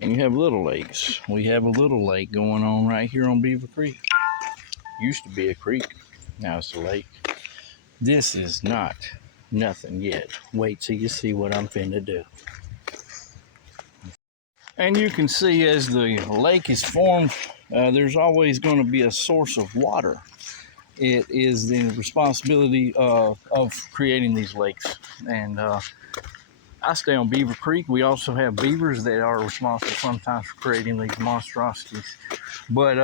And you have little lakes. We have a little lake going on right here on Beaver Creek. Used to be a creek, now it's a lake. This is not nothing yet. Wait till you see what I'm finna do. And you can see as the lake is formed, there's always going to be a source of water. It is the responsibility of creating these lakes. And I stay on Beaver Creek. We also have beavers that are responsible sometimes for creating these monstrosities. But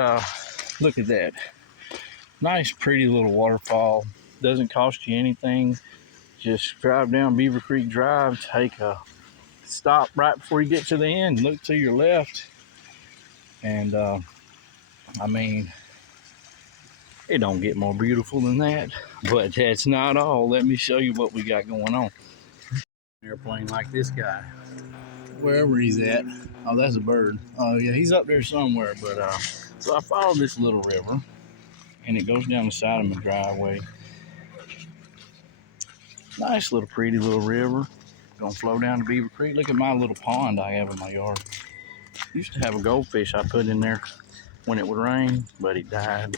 look at that. Nice, pretty little waterfall. Doesn't cost you anything. Just drive down Beaver Creek Drive, take a stop right before you get to the end, look to your left. And I mean, it don't get more beautiful than that. But that's not all. Let me show you what we got going on. Airplane like this guy. Wherever he's at. Oh, that's a bird. Oh yeah, he's up there somewhere. But so I follow this little river, and it goes down the side of my driveway. Nice little pretty little river. Gonna flow down to Beaver Creek. Look at my little pond I have in my yard. Used to have a goldfish I put in there when it would rain, but he died.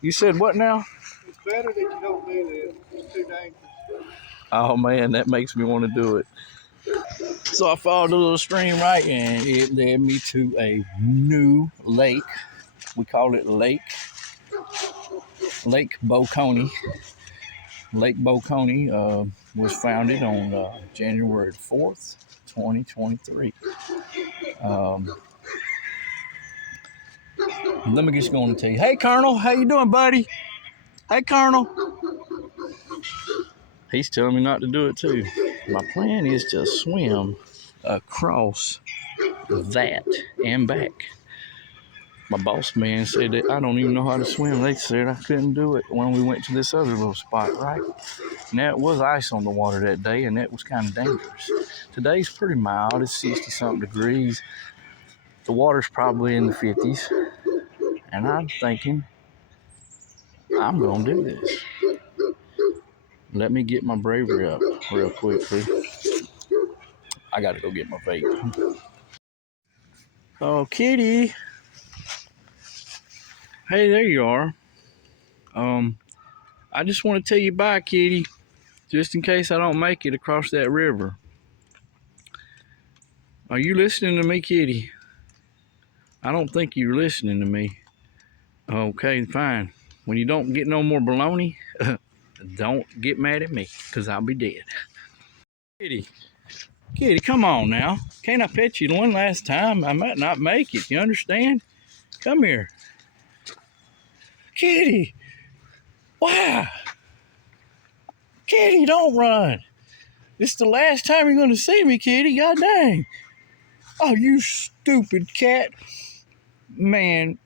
You said what now? It's better that you don't do this. It's too dangerous. Oh man, that makes me want to do it. So I followed the little stream right, and it led me to a new lake. We call it Lake Boconee. Lake Boconee was founded on January 4th, 2023. Let me just go on and tell you. Hey, Colonel, how you doing, buddy? Hey, Colonel. He's telling me not to do it too. My plan is to swim across that and back. My boss man said that I don't even know how to swim. They said I couldn't do it when we went to this other little spot, right? Now, it was ice on the water that day, and that was kind of dangerous. Today's pretty mild. It's 60-something degrees. The water's probably in the 50s. And I'm thinking, I'm going to do this. Let me get my bravery up real quickly. I got to go get my vape. Oh, kitty. Hey, there you are. I just want to tell you bye, kitty. Just in case I don't make it across that river. Are you listening to me, kitty? I don't think you're listening to me. Okay, fine. When you don't get no more baloney, don't get mad at me, because I'll be dead. Kitty, come on now. Can't I pet you one last time? I might not make it, you understand? Come here. Kitty! Wow! Kitty, don't run. This is the last time you're going to see me, kitty. God dang. Oh, you stupid cat. Man,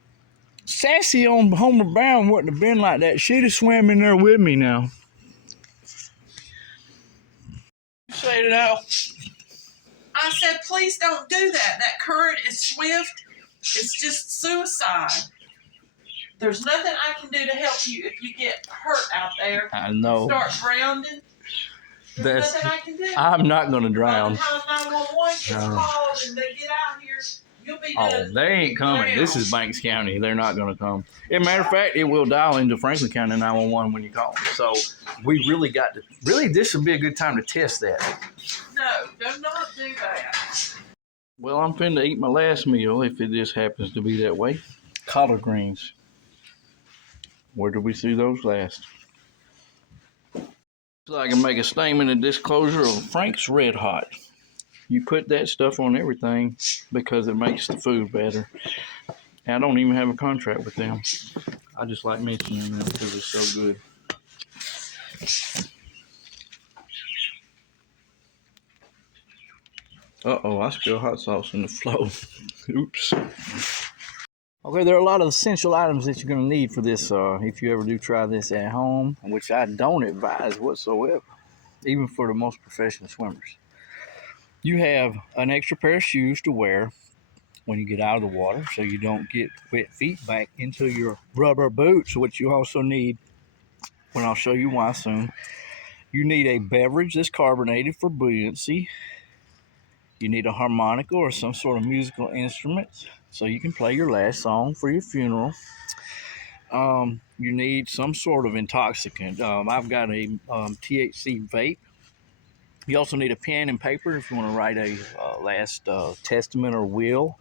Sassy on Homer Bound wouldn't have been like that. She'd have swam in there with me now. Say it out. I said, please don't do that. That current is swift. It's just suicide. There's nothing I can do to help you if you get hurt out there. I know. Start drowning. There's nothing I can do. I'm not going to drown. By the time 911 gets called and they get out here, you'll be done. They ain't coming. This is Banks County. They're not going to come. As a matter of fact, it will dial into Franklin County 911 when you call them. So we really got to, this would be a good time to test that. No, do not do that. Well, I'm finna eat my last meal if it just happens to be that way. Collard greens. Where did we see those last? So I can make a statement of disclosure of Frank's Red Hot. You put that stuff on everything because it makes the food better. And I don't even have a contract with them. I just like mentioning them because it's so good. Uh-oh, I spilled hot sauce in the floor. Oops. Okay, there are a lot of essential items that you're going to need for this if you ever do try this at home, which I don't advise whatsoever, even for the most professional swimmers. You have an extra pair of shoes to wear when you get out of the water so you don't get wet feet back into your rubber boots, which you also need when I'll show you why soon. You need a beverage that's carbonated for buoyancy. You need a harmonica or some sort of musical instrument so you can play your last song for your funeral. You need some sort of intoxicant. I've got a THC vape. You also need a pen and paper if you want to write a last testament or will.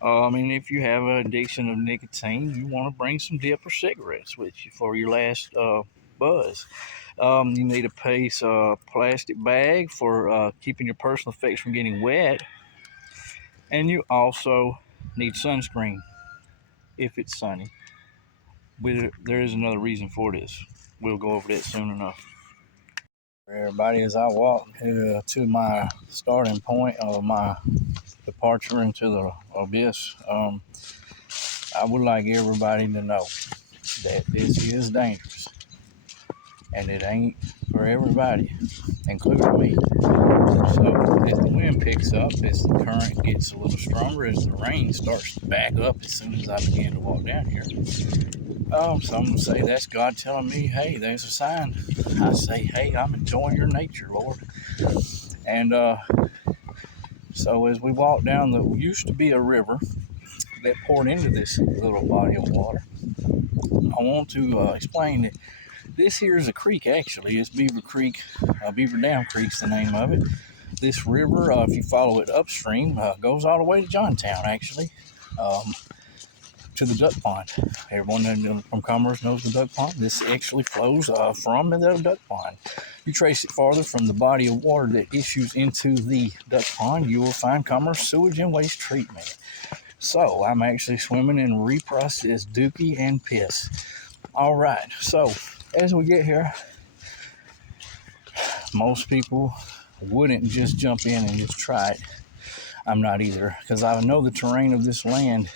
And if you have an addiction of nicotine, you want to bring some dip or cigarettes with you for your last buzz. You need a piece of plastic bag for keeping your personal effects from getting wet. And you also need sunscreen if it's sunny. There is another reason for this. We'll go over that soon enough. Everybody, as I walk to my starting point of my departure into the abyss, I would like everybody to know that this is dangerous. And it ain't for everybody, including me. So as the wind picks up, as the current gets a little stronger, as the rain starts to back up as soon as I begin to walk down here, some say that's God telling me, hey, there's a sign. I say, hey, I'm enjoying your nature, Lord. And so as we walk down the used to be a river that poured into this little body of water, I want to explain that this here is a creek, actually. It's Beaver Creek, Beaver Dam Creek's the name of it. This river, if you follow it upstream, goes all the way to Johntown, actually, to the duck pond. Everyone from Commerce knows the duck pond. This actually flows from the duck pond. You trace it farther from the body of water that issues into the duck pond, you will find Commerce Sewage and Waste Treatment. So I'm actually swimming in reprocessed dookie and piss. All right, so as we get here, most people wouldn't just jump in and just try it. I'm not either, because I know the terrain of this land,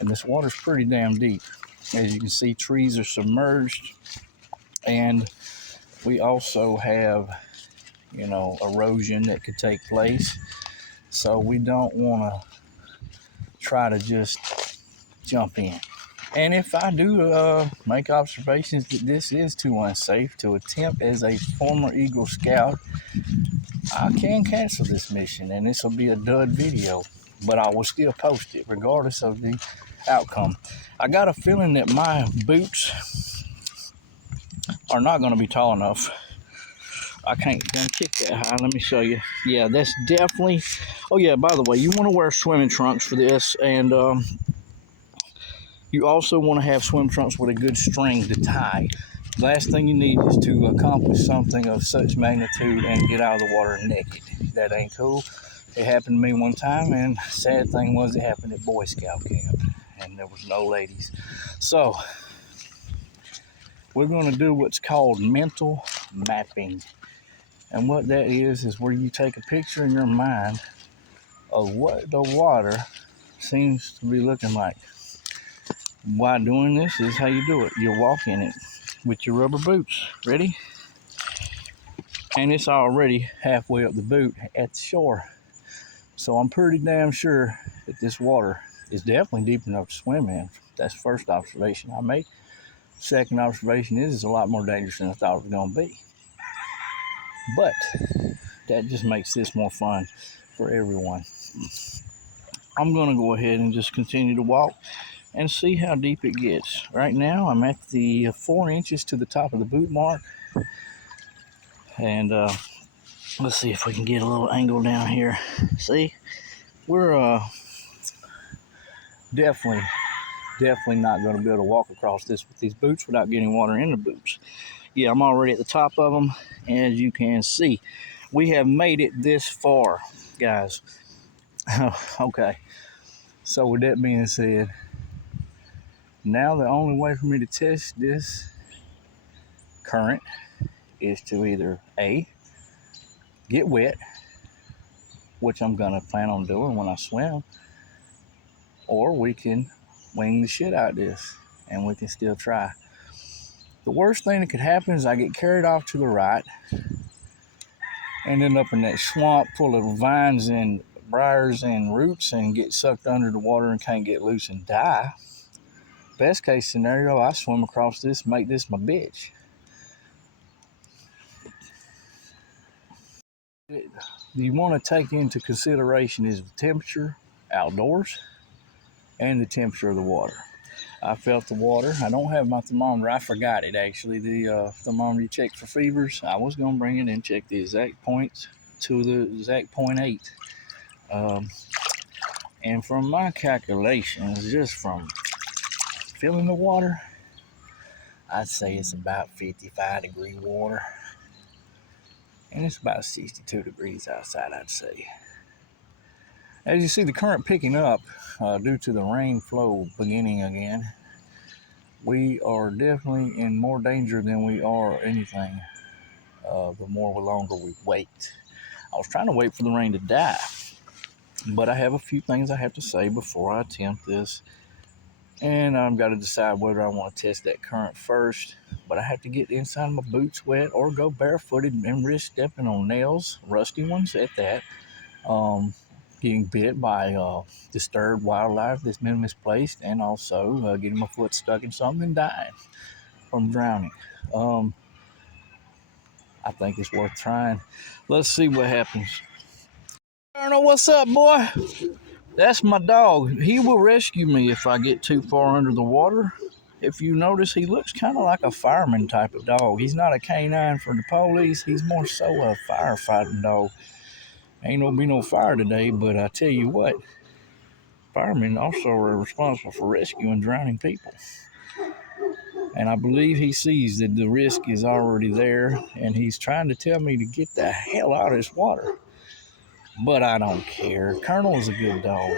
and this water's pretty damn deep. As you can see, trees are submerged, and we also have, erosion that could take place. So we don't want to try to just jump in. And if I do make observations that this is too unsafe to attempt as a former Eagle Scout, I can cancel this mission, and this will be a dud video, but I will still post it regardless of the outcome. I got a feeling that my boots are not going to be tall enough. I can't kick that high. Let me show you. Yeah, that's definitely. Oh yeah, by the way, you want to wear swimming trunks for this, and you also want to have swim trunks with a good string to tie. Last thing you need is to accomplish something of such magnitude and get out of the water naked. That ain't cool. It happened to me one time, and sad thing was it happened at Boy Scout camp, and there was no ladies. So we're going to do what's called mental mapping. And what that is where you take a picture in your mind of what the water seems to be looking like. Why doing this is how you do it. You walk in it with your rubber boots. Ready? And it's already halfway up the boot at the shore. So I'm pretty damn sure that this water is definitely deep enough to swim in. That's the first observation I make. Second observation is it's a lot more dangerous than I thought it was going to be. But that just makes this more fun for everyone. I'm going to go ahead and just continue to walk and see how deep it gets. Right now, I'm at the 4 inches to the top of the boot mark. And let's see if we can get a little angle down here. See, we're definitely not going to be able to walk across this with these boots without getting water in the boots. Yeah, I'm already at the top of them. As you can see, we have made it this far, guys. Okay, so with that being said, now the only way for me to test this current is to either A, get wet, which I'm gonna plan on doing when I swim, or we can wing the shit out of this and we can still try. The worst thing that could happen is I get carried off to the right and end up in that swamp full of vines and briars and roots and get sucked under the water and can't get loose and die. Best case scenario, I swim across this, make this my bitch. you want to take into consideration is the temperature outdoors and the temperature of the water. I felt the water. I don't have my thermometer. I forgot it actually. The thermometer you check for fevers. I was gonna bring it and check the exact points to the exact 0.8. And from my calculations, just from feeling the water, I'd say it's about 55-degree water. And it's about 62 degrees outside, I'd say. As you see the current picking up due to the rain flow beginning again, we are definitely in more danger than we are anything the longer we wait. I was trying to wait for the rain to die, but I have a few things I have to say before I attempt this. And I've got to decide whether I want to test that current first. But I have to get inside my boots wet or go barefooted and risk stepping on nails, rusty ones at that, getting bit by disturbed wildlife that's been misplaced, and also getting my foot stuck in something and dying from drowning. I think it's worth trying. Let's see what happens. Colonel, what's up, boy? That's my dog. He will rescue me if I get too far under the water. If you notice, he looks kind of like a fireman type of dog. He's not a canine for the police. He's more so a firefighting dog. Ain't gonna be no fire today, but I tell you what, firemen also are responsible for rescuing drowning people. And I believe he sees that the risk is already there, and he's trying to tell me to get the hell out of this water. But I don't care. Colonel is a good dog.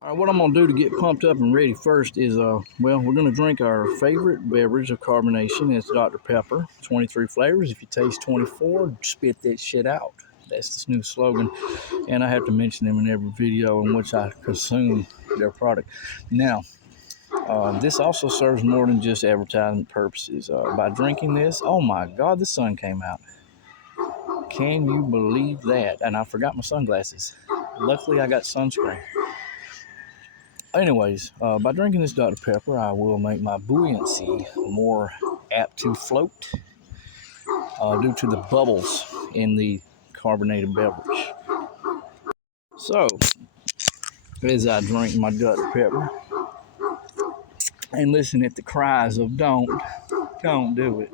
All right, what I'm gonna do to get pumped up and ready first is, we're gonna drink our favorite beverage of carbonation. It's Dr. Pepper, 23 flavors. If you taste 24, spit that shit out. That's this new slogan, and I have to mention them in every video in which I consume their product. Now, this also serves more than just advertising purposes. By drinking this, oh my God, the sun came out. Can you believe that? And I forgot my sunglasses. Luckily, I got sunscreen. Anyways, by drinking this Dr. Pepper, I will make my buoyancy more apt to float due to the bubbles in the carbonated beverage. So, as I drink my Dr. Pepper and listen at the cries of don't do it,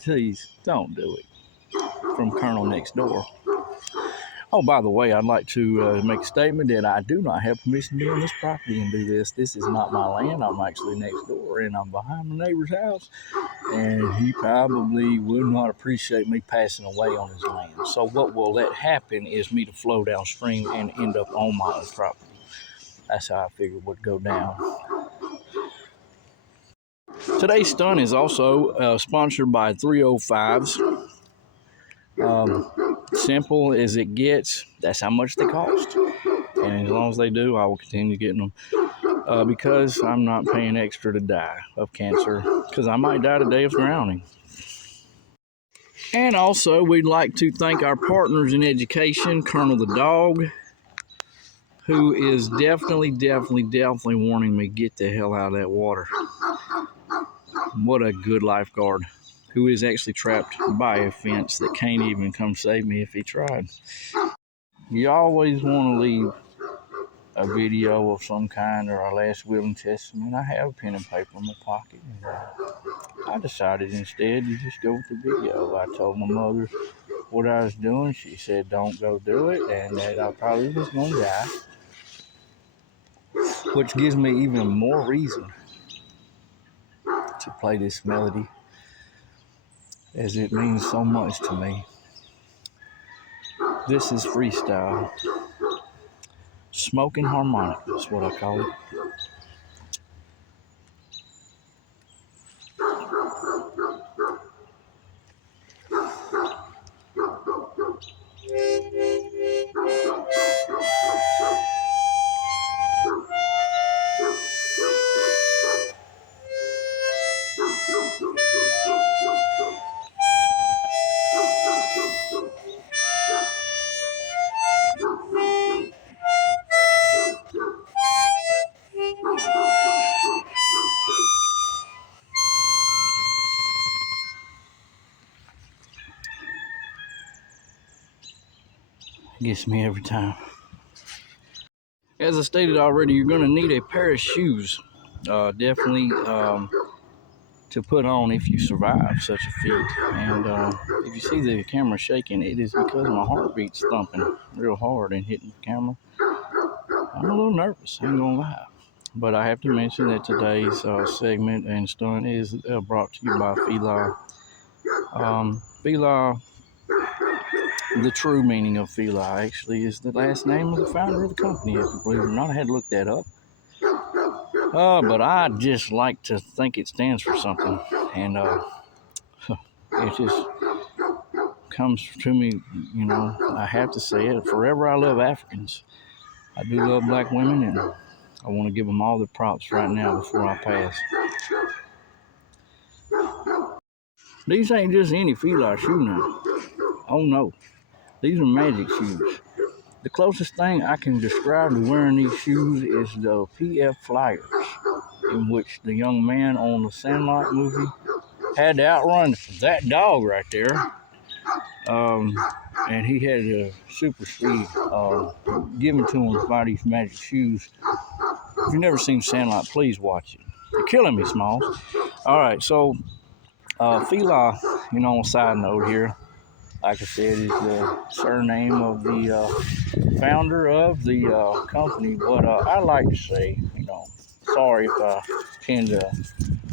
please don't do it, from Colonel next door. Oh, by the way, I'd like to make a statement that I do not have permission to be on this property and do this. This is not my land. I'm actually next door, and I'm behind my neighbor's house, and he probably would not appreciate me passing away on his land. So what will let happen is me to flow downstream and end up on my own property. That's how I figured would go down. Today's stunt is also sponsored by 305s. Simple as it gets, that's how much they cost. And as long as they do, I will continue getting them because I'm not paying extra to die of cancer, because I might die today of drowning. And also, we'd like to thank our partners in education, Colonel the dog, who is definitely warning me, get the hell out of that water. What a good lifeguard, who is actually trapped by a fence that can't even come save me if he tried. You always want to leave a video of some kind or our last will and testament. I have a pen and paper in my pocket, and I decided instead to just go with the video. I told my mother what I was doing. She said don't go do it, and that I probably was going to die, which gives me even more reason to play this melody, as it means so much to me. This is freestyle. Smoking harmonic is what I call it. It gets me every time. As I stated already, you're going to need a pair of shoes, definitely to put on if you survive such a feat. And if you see the camera shaking, it is because my heartbeat's thumping real hard and hitting the camera. I'm a little nervous, I ain't gonna lie. But I have to mention that today's segment and stunt is brought to you by Fila. Fila, the true meaning of Fila actually is the last name of the founder of the company. If you believe it or not, I had to look that up. But I just like to think it stands for something. And it just comes to me, you know, I have to say it. Forever I love Africans. I do love black women, and I want to give them all the props right now before I pass. These ain't just any Fila shoe now. Oh no, these are magic shoes. The closest thing I can describe to wearing these shoes is the PF Flyers, in which the young man on the Sandlot movie had to outrun that dog right there. And he had a super speed given to him by these magic shoes. If you've never seen Sandlot, please watch it. You're killing me, Smalls. All right, so Fila, you know, on a side note here, like I said, is the surname of the founder of the company. But I like to say, you know, sorry if I tend to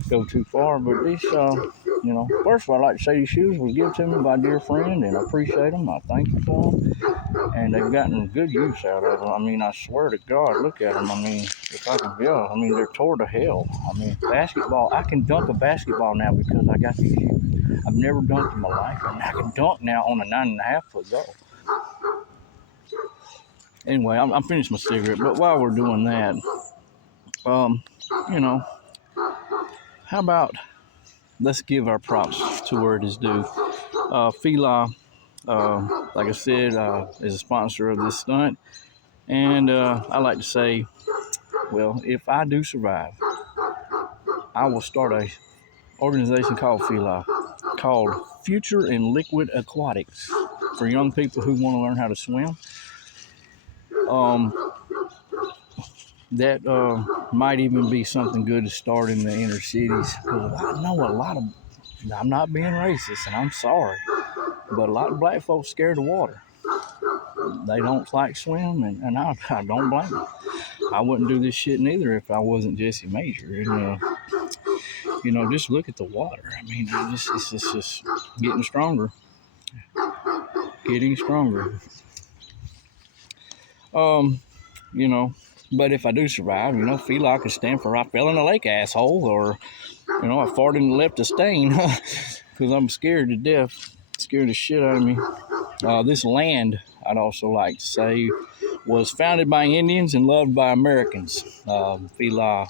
go too far, but these, you know, first of all, I'd like to say these shoes were given to me by a dear friend, and I appreciate them. I thank you for them, and they've gotten good use out of them. I mean, I swear to God, look at them. I mean, if I can yell, I mean, they're tore to hell. I mean, basketball, I can dunk a basketball now because I got these shoes. I've never dunked in my life, and I can dunk now on a 9.5 foot goal. Anyway, I'm finished my cigarette, but while we're doing that, you know, how about let's give our props to where it is due. Fila, like I said, is a sponsor of this stunt, and I like to say, well, if I do survive, I will start a organization called Fila, called Future in Liquid Aquatics, for young people who want to learn how to swim. That might even be something good to start in the inner cities, because I know a lot of, I'm not being racist and I'm sorry, but a lot of black folks scared of water. They don't like swim, and I don't blame them. I wouldn't do this shit neither if I wasn't Jesse Major. And, you know, just look at the water. I mean, it's just getting stronger. Getting stronger. You know, but if I do survive, you know, Fila could stand for I fell in a lake, asshole, or, you know, I farted and left a stain, because I'm scared to death, scared the shit out of me. This land, I'd also like to say, was founded by Indians and loved by Americans. Fila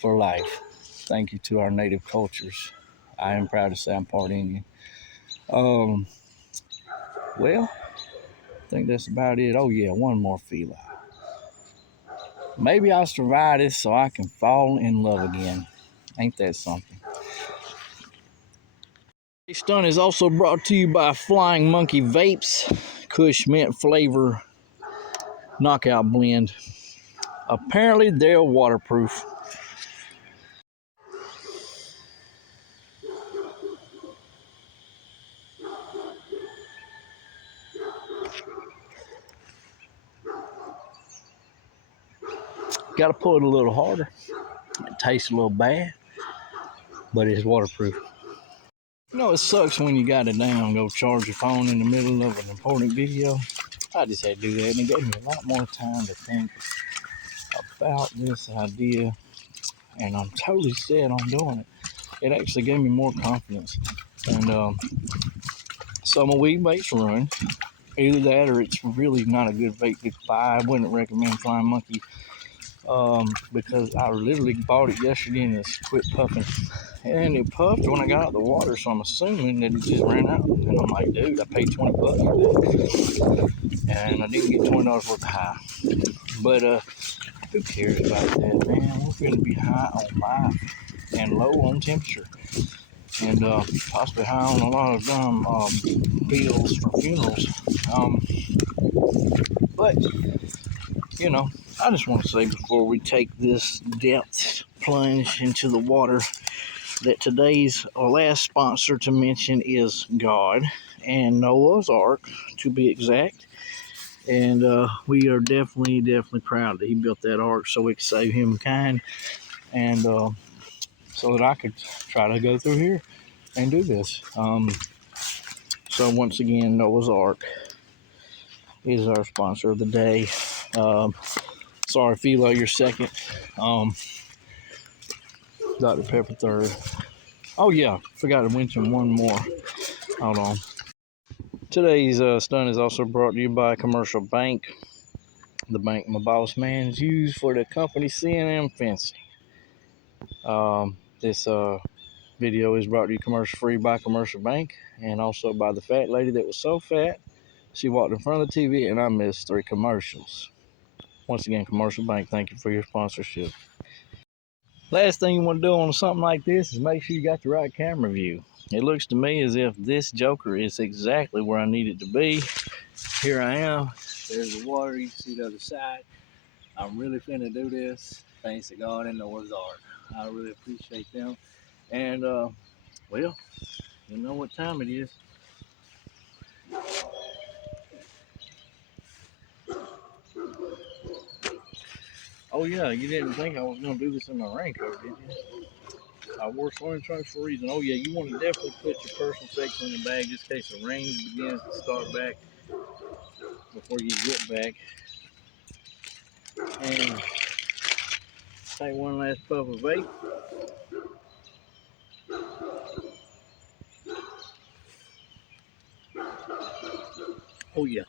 for life. Thank you to our native cultures. I am proud to say I'm part Indian. Well, I think that's about it. Oh yeah, one more Fila. Maybe I'll survive this so I can fall in love again. Ain't that something? This stunt is also brought to you by Flying Monkey Vapes, Kush Mint Flavor Knockout Blend. Apparently they're waterproof. Got to pull it a little harder. It tastes a little bad, but it's waterproof. You know, it sucks when you got it down, go charge your phone in the middle of an important video. I just had to do that, and it gave me a lot more time to think about this idea, and I'm totally set on doing it. It actually gave me more confidence. And so my weed bait's ruined. Either that or it's really not a good bait to buy. I wouldn't recommend Flying Monkey because I literally bought it yesterday and it's quit puffing. And it puffed when I got out of the water, so I'm assuming that it just ran out. And I'm like, dude, I paid $20 for that. And I didn't get $20 worth of high. But who cares about that, man? We're going to be high on life and low on temperature. And possibly high on a lot of dumb bills for funerals. But, you know, I just want to say before we take this depth plunge into the water that today's last sponsor to mention is God and Noah's Ark, to be exact. And we are definitely proud that he built that ark so we could save humankind, and so that I could try to go through here and do this. So once again, Noah's Ark is our sponsor of the day. Sorry, Philo, you're second. Dr. Pepper third. Oh yeah, forgot to mention one more. Hold on. Today's stunt is also brought to you by Commercial Bank, the bank my boss man's used for the company C&M Fencing. This video is brought to you commercial free by Commercial Bank, and also by the fat lady that was so fat she walked in front of the TV and I missed 3 commercials. Once again, Commercial Bank, thank you for your sponsorship. Last thing you want to do on something like this is make sure you got the right camera view. It looks to me as if this joker is exactly where I need it to be. Here I am. There's the water. You can see the other side. I'm really finna do this. Thanks to God and Noah's Ark. I really appreciate them. And, well, you know what time it is. Oh, yeah, you didn't think I was going to do this in my raincoat, did you? I wore swimming trunks for a reason. Oh, yeah, you want to definitely put your personal effects in the bag just in case the rain begins to start back before you get back. And take one last puff of vape. Oh, yeah.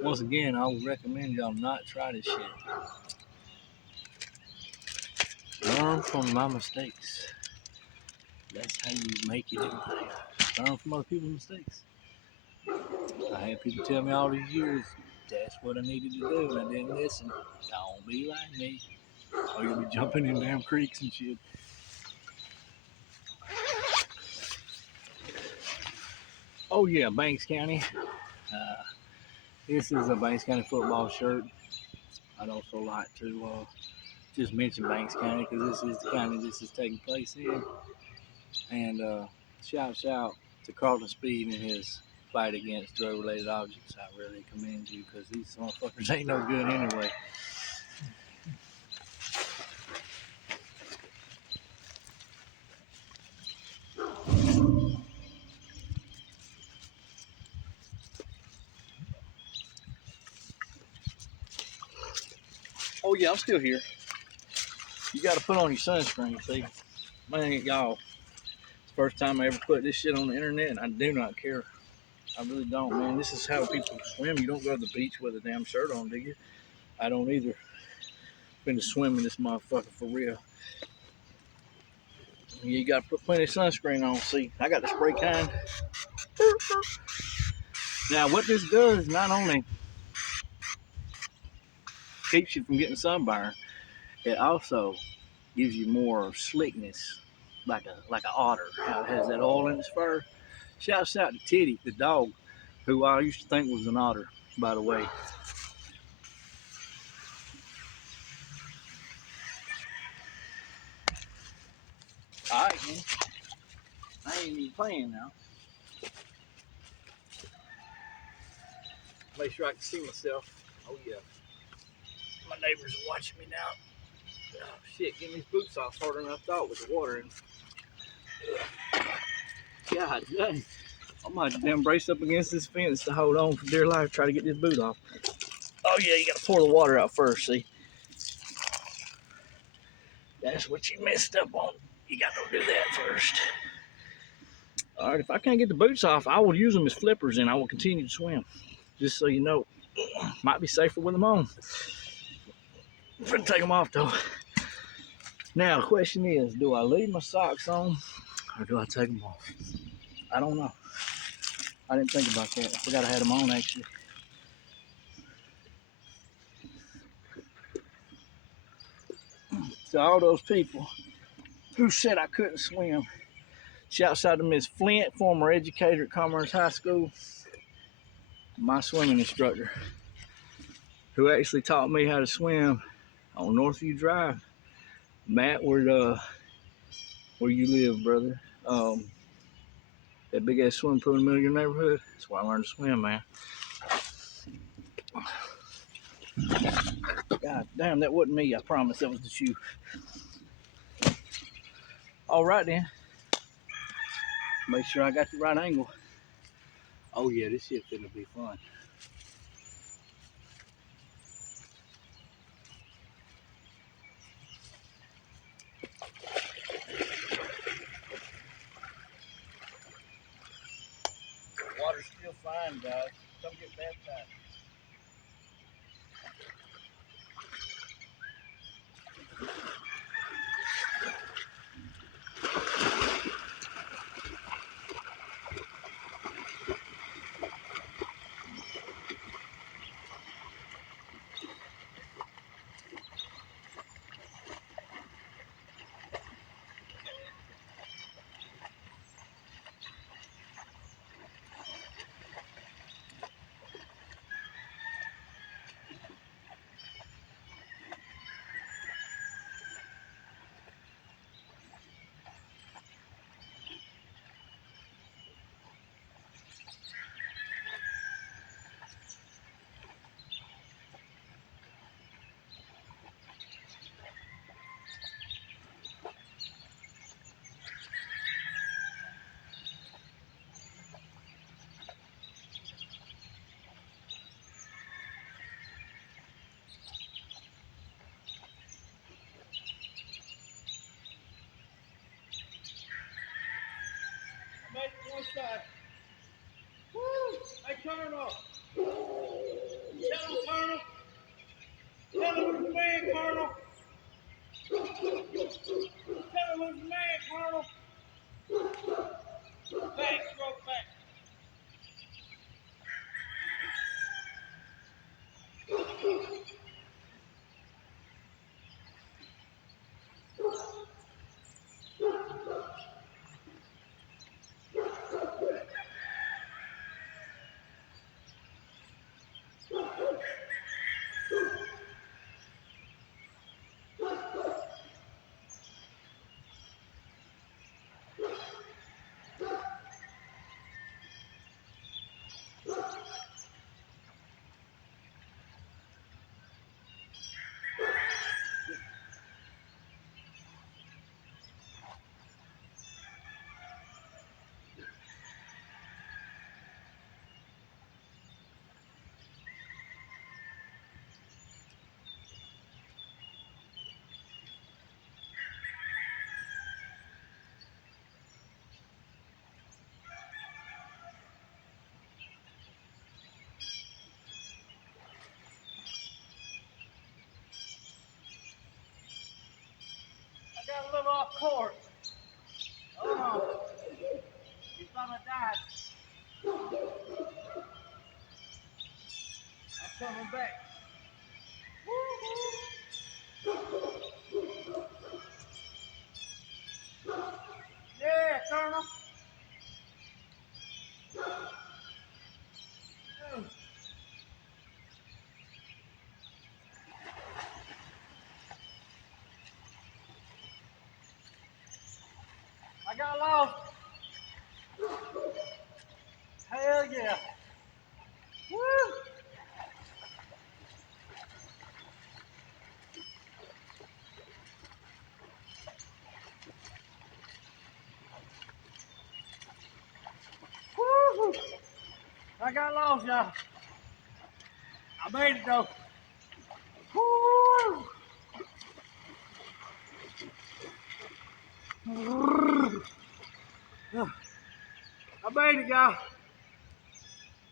Once again, I would recommend y'all not try this shit. Learn from my mistakes. That's how you make it in life. Learn from other people's mistakes. I had people tell me all these years, that's what I needed to do, and I didn't listen. Don't be like me. Or you'll be jumping in damn creeks and shit. Oh yeah, Banks County. This is a Banks County football shirt. I'd also like to just mention Banks County because this is the county this is taking place in. And shout to Carlton Speed and his fight against drug-related objects. I really commend you because these motherfuckers ain't no good anyway. Oh yeah, I'm still here. You got to put on your sunscreen, see? Man, y'all, it's the first time I ever put this shit on the internet, and I do not care. I really don't, man. This is how people swim. You don't go to the beach with a damn shirt on, do you? I don't either. Been to swim in this motherfucker for real. You got to put plenty of sunscreen on. See, I got the spray kind. Now, what this does not only keeps you from getting sunburn, it also gives you more slickness, like an otter. How it has that oil in its fur. Shouts out to Titty, the dog, who I used to think was an otter, by the way. All right, man. I ain't even playing now. Make sure I can see myself. Oh yeah. My neighbors are watching me now. Oh shit, getting these boots off harder than I thought with the water in. God dang. I might damn brace up against this fence to hold on for dear life, try to get this boot off. Oh yeah, you gotta pour the water out first, see? That's what you messed up on. You gotta do that first. All right, if I can't get the boots off, I will use them as flippers and I will continue to swim. Just so you know, might be safer with them on. I'm gonna take them off though. Now the question is, do I leave my socks on or do I take them off? I don't know. I didn't think about that. I forgot I had them on actually. To all those people who said I couldn't swim, Shouts out to Miss Flint, former educator at Commerce High School, my swimming instructor, who actually taught me how to swim on Northview Drive. Matt, where you live, brother? That big ass swimming pool in the middle of your neighborhood. That's where I learned to swim, man. God damn, that wasn't me. I promise that was the shoe. All right then. Make sure I got the right angle. Oh yeah, this shit's gonna be fun. Water's still fine, guys. Come get baptized. Make one side. Woo! Hey, Colonel. Tell him, Colonel. Tell him who's the man, Colonel. Tell him who's the man, Colonel. Back, stroke back. I got a little off course. Oh, you thought I died. I'm coming back. Yeah, Colonel. I got lost. Hell yeah. Woo! Woo! I got lost, y'all. I made it though. Woo! I made it, y'all.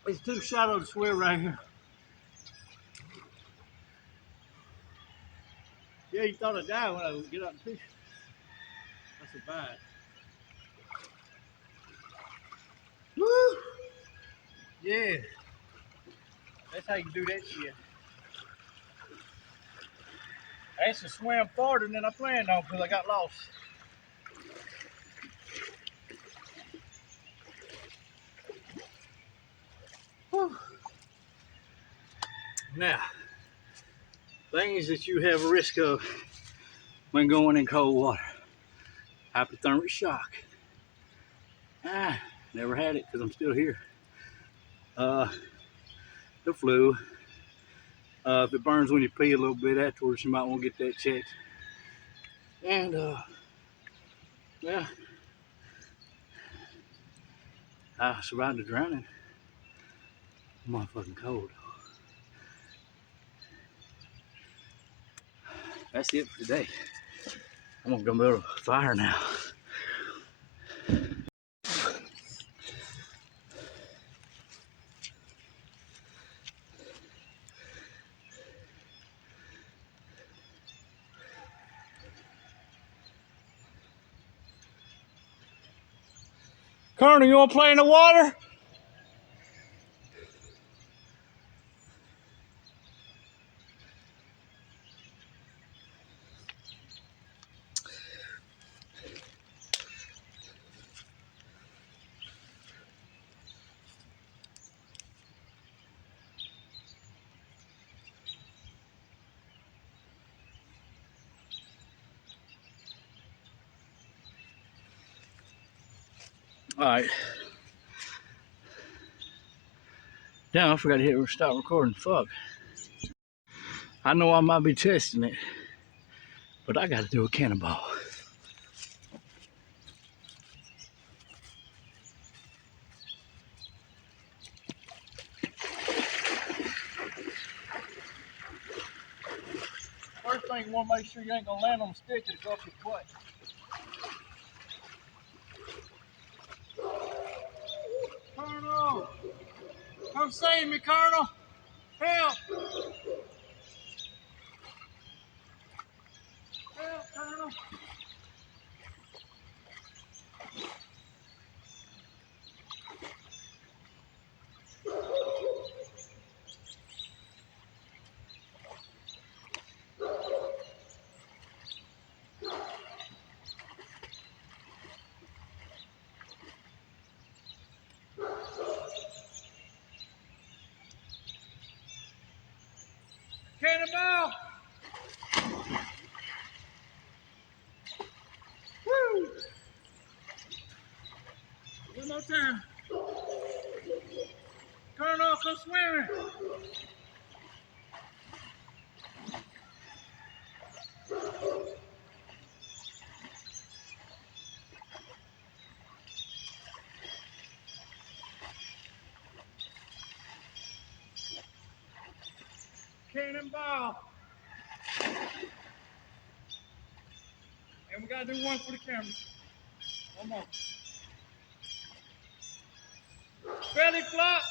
It's too shallow to swim right here. Yeah, you thought I died when I get out the fish. That's a bad. Woo! Yeah. That's how you do that shit. I actually swam farther than I planned on because I got lost. Now, things that you have a risk of when going in cold water. Hypothermic shock. Never had it because I'm still here. The flu. If it burns when you pee a little bit afterwards, you might want to get that checked. And yeah, I survived the drowning. I'm motherfucking cold. That's it for today. I'm gonna go build a fire now. Colonel, you wanna play in the water? All right. Damn, I forgot to hit stop recording. Fuck. I know I might be testing it, but I gotta do a cannonball. First thing, you wanna make sure you ain't gonna land on the stick and go up your butt. Colonel! Come save me, Colonel! Help! Help, Colonel! Cannonball! Woo! One more time. Colonel, come swimming! Cannonball! And we gotta do one for the camera. One more. Belly flop!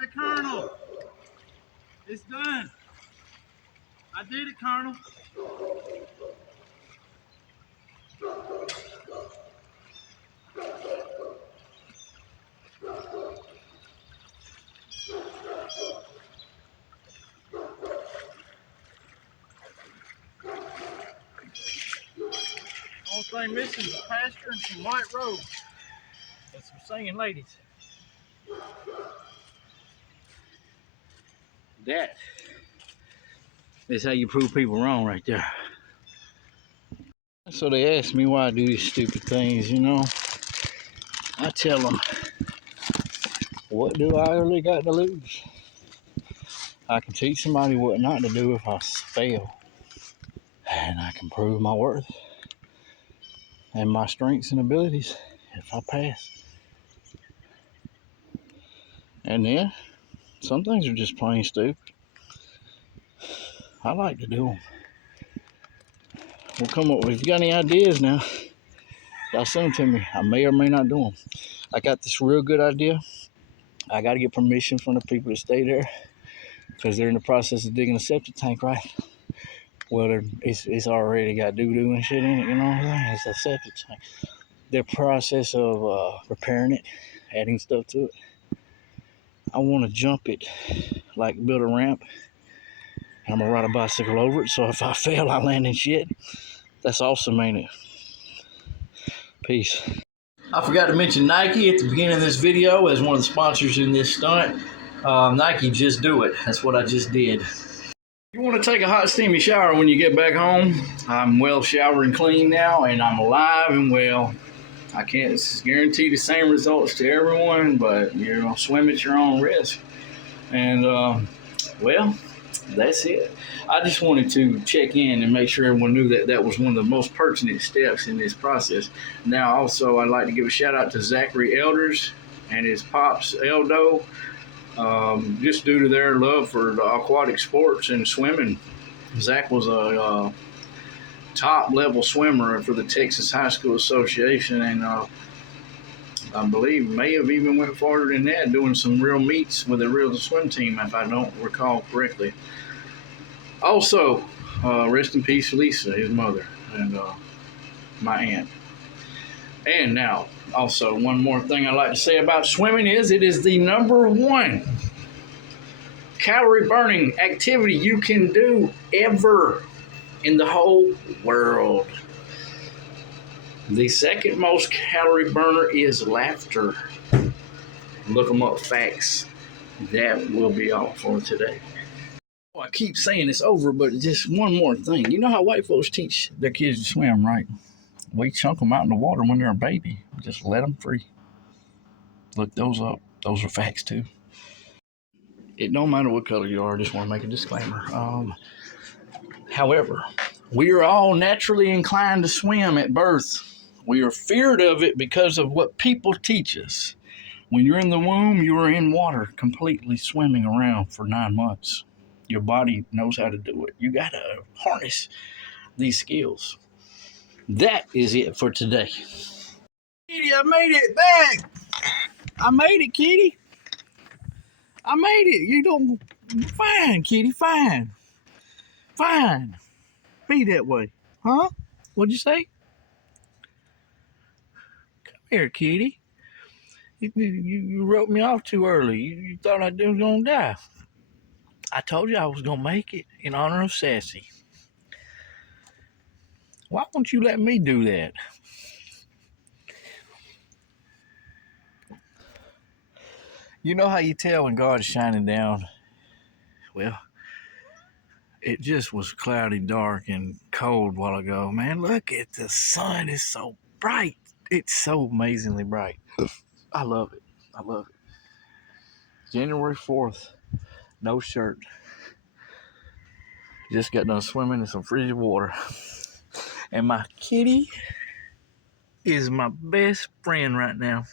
Hey, Colonel! It's done. I did it, Colonel. Only thing missing is a pasture and some white robes. And some singing ladies. That is how you prove people wrong right there. So they ask me why I do these stupid things, you know. I tell them, what do I really got to lose? I can teach somebody what not to do if I fail. And I can prove my worth and my strengths and abilities if I pass. And then, some things are just plain stupid. I like to do them. We'll come up with, if you got any ideas now, y'all send them to me. I may or may not do them. I got this real good idea. I got to get permission from the people that stay there because they're in the process of digging a septic tank, right? Well, it's already got doo-doo and shit in it, you know what I'm saying? It's a septic tank. Their process of repairing it, adding stuff to it. I want to jump it, like build a ramp. And I'm gonna ride a bicycle over it, so if I fail, I land in shit. That's awesome, ain't it? Peace. I forgot to mention Nike at the beginning of this video as one of the sponsors in this stunt. Nike, just do it. That's what I just did. You want to take a hot, steamy shower when you get back home? I'm well showered and clean now, and I'm alive and well. I can't guarantee the same results to everyone, but you're going to swim at your own risk. And, well, that's it. I just wanted to check in and make sure everyone knew that that was one of the most pertinent steps in this process. Now, also, I'd like to give a shout out to Zachary Elders and his pops, Eldo. Just due to their love for the aquatic sports and swimming. Zach was a top level swimmer for the Texas High School Association, and I believe may have even went farther than that, doing some real meets with a real swim team, if I don't recall correctly. Also, rest in peace, Lisa, his mother, and my aunt. And now, also, one more thing I'd like to say about swimming is it is the #1 calorie burning activity you can do ever in the whole world. The second most calorie burner is laughter. Look them up, facts. That will be all for today. I keep saying it's over, but just one more thing. You know how white folks teach their kids to swim, right? We chunk them out in the water when they're a baby. Just let them free. Look those up. Those are facts too. It don't matter what color you are. I just want to make a disclaimer. However, we are all naturally inclined to swim at birth. We are feared of it because of what people teach us. When you're in the womb, you are in water, completely swimming around for 9 months. Your body knows how to do it. You got to harness these skills. That is it for today. Kitty, I made it back. I made it, Kitty. I made it. You don't. Fine, Kitty. Fine. Fine. Be that way. Huh? What'd you say? Come here, Kitty. You wrote me off too early. You thought I was going to die. I told you I was going to make it in honor of Sassy. Why won't you let me do that? You know how you tell when God's shining down? Well, it just was cloudy, dark, and cold a while ago. Man, look at the sun. It's so bright. It's so amazingly bright. I love it. I love it. January 4th, no shirt. Just got done swimming in some frigid water. And my kitty is my best friend right now.